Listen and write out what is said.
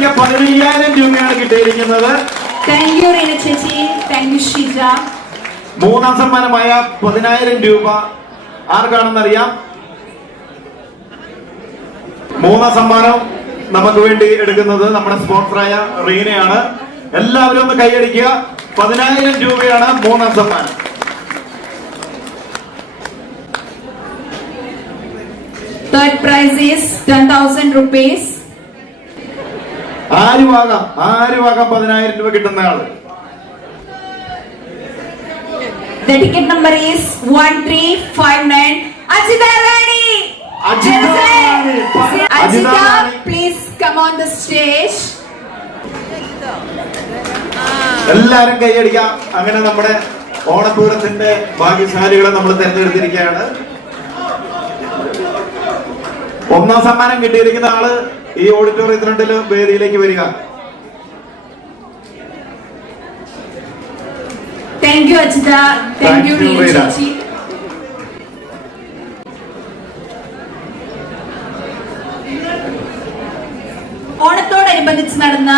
റീനയ്ക്ക് പതിനയ്യായിരം രൂപയാണ് കിട്ടിയിരിക്കുന്നത്. താങ്ക് യു റീന ചേച്ചി. Thank you Sheeja. മൂന്നാം സമ്മാനമായ പതിനായിരം രൂപ ആർക്കാണെന്നറിയാം? മൂന്നാം സമ്മാനം നമുക്ക് വേണ്ടി എടുക്കുന്നത് നമ്മുടെ സ്പോൺസറായ റീനയാണ്. എല്ലാവരും ഒന്ന് കൈയടിക്കുക. പതിനായിരം രൂപയാണ് മൂന്നാം സമ്മാനം. Third prize is ten thousand rupees ആരുവാകാം ആരുവാകാം പതിനായിരം രൂപ കിട്ടുന്ന ആൾ The ticket number is 1359. Ajita Rani! Ajita Rani. Ajita Ajita, Rani. please come on the stage. എല്ലാരും കൈയടിക്കാം അങ്ങനെ നമ്മുടെ ഓണപൂരത്തിന്റെ ഭാഗ്യശാലികളെ നമ്മൾ തെരഞ്ഞെടുത്തിരിക്കുകയാണ് ഒന്നാം സമ്മാനം കിട്ടിയിരിക്കുന്ന ആൾ ഈ ഓഡിറ്റോറിയത്തിൽ ഉണ്ടല്ലോ വേദിയിലേക്ക് വരിക. ഓണത്തോടനുബന്ധിച്ച് നടന്ന